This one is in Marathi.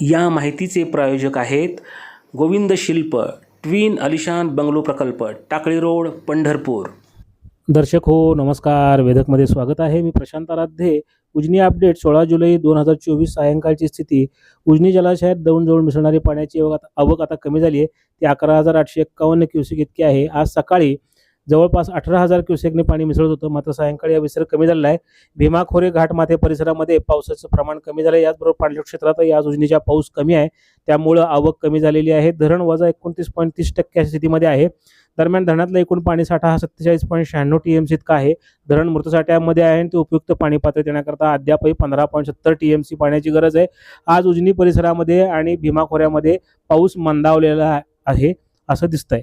या माहितीचे प्रायोजक आहेत गोविंद शिल्प ट्विन अलिशान बंगलो प्रकल्प टाकळी रोड पंढरपूर. दर्शक हो नमस्कार. वेदकमध्ये स्वागत आहे. मी प्रशांत आराध्ये. उजनी अपडेट सोळा जुलै दोन हजार चोवीस सायंकाळची स्थिती. उजनी जलाशयात दौन मिसळणारी पाण्याची आवक आता आवक आता कमी झाली आहे. ती अकरा हजार आठशे एक्कावन्न क्युसेक इतकी आहे. आज सकाळी जवळपास अठरा हजार क्युसेकने पाणी मिसळत होतं. मात्र सायंकाळी हा विसर्ग कमी झालेला आहे. भीमा खोरे परिसरामध्ये पावसाचं प्रमाण कमी झालं. आहे याचबरोबर पाणलोट क्षेत्रातही आज उजनीच्या पाऊस कमी आहे. त्यामुळं आवक कमी झालेली आहे. धरण वजा एकोणतीस पॉईंट तीस टक्के स्थितीमध्ये आहे. दरम्यान धरणातला एकूण पाणी साठा हा सत्तेचाळीस पॉईंट शहाण्णव टी एम सी इतका आहे. धरण मृतसाठ्यामध्ये आहे आणि ते उपयुक्त पाणी पातळी देण्याकरता अद्यापही पंधरा पॉईंट सत्तर टी एम सी पाण्याची गरज आहे. आज उजनी परिसरामध्ये आणि भीमा खोऱ्यामध्ये पाऊस मंदावलेला आहे असं दिसतंय.